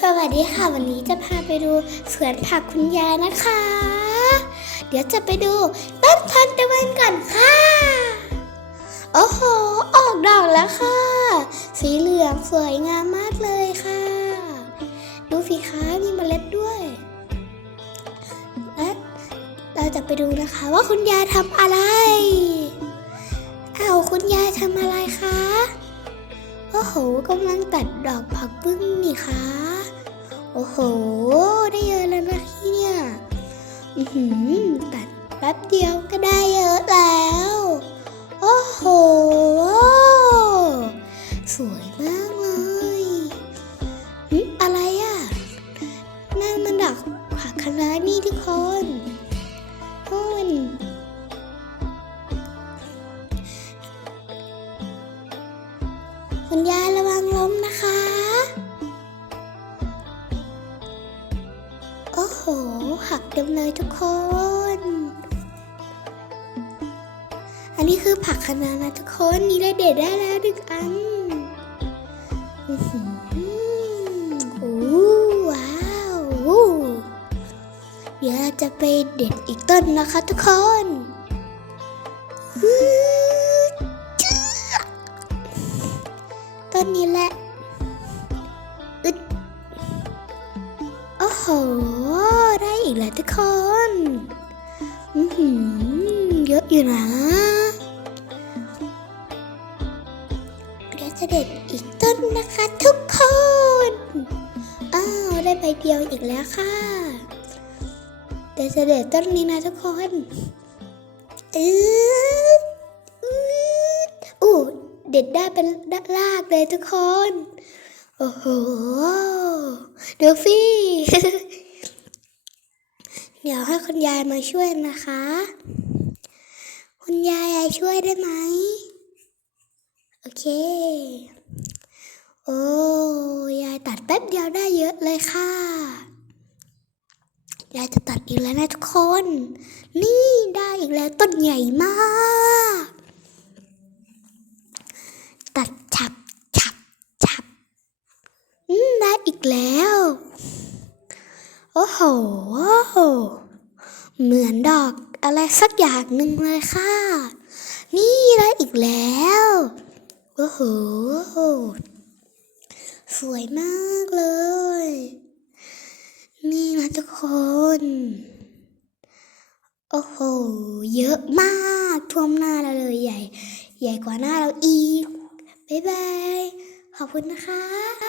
สวัสดีค่ะ วันนี้จะพาไปดูสวนผักคุณยายนะคะ เดี๋ยวจะไปดูต้นทานตะวันก่อนค่ะ โอ้โห ออกดอกแล้วค่ะ สีเหลืองสวยงามมากเลยค่ะ ดูสิคะมีเมล็ดด้วย และเราจะไปดูนะคะว่าคุณยายทำอะไรอ้าวคุณยายทำอะไรคะโอ้โหกำลังตัดดอกผักบุ้งนี่คะ โอ้โห ได้เยอะแล้วนะที่เนี่ยอือหือตัดแป๊บเดียวก็ได้เยอะแล้ว โอ้โห สวยมากเลยอะไรอะนั่นมันดอกผักคะน้านี่ทุกคนคุณคุณยายระวั โอ้โห หักเต็มเลยทุกคน อันนี้คือผักคะน้านะทุกคน นี่ได้เด็ดได้แล้วหนึ่งอันโอ้ว้าวเดี๋ยวเราจะไปเด็ดอีกต้นนะคะทุกคนต้นนี้แหละ โอ้โห ได้อีกแล้วทุกคน อืเยอะอยู่นะเดี๋ยวจะเด็ดอีกต้นนะคะทุกคน อ้าว ได้ใบเดียวอีกแล้วค่ะ เดี๋ยวจะเด็ดต้นนี้นะทุกคนอืออู้เด็ดได้เป็นลากเลยทุกคน โอ้โหเดฟี่เดี๋ยวให้คุณยายมาช่วยนะคะ คุณยายช่วยได้ไหม โอเค โอ้ยายตัดแป๊บเดียวได้เยอะเลยค่ะ ยายจะตัดอีกแล้วนะทุกคน นี่ได้อีกแล้วต้นใหญ่มาก ตัดฉับฉับฉับอืมได้อีก แล้ว โอ้โห เหมือนดอกอะไรสักอย่างหนึ่งเลยค่ะ นี่ได้อีกแล้ว โอ้โห สวยมากเลย นี่นะทุกคน โอ้โห เยอะมากท่วมหน้าเราเลยใหญ่ ใหญ่กว่าหน้าเราอีก บ๊ายบาย ขอบคุณนะคะ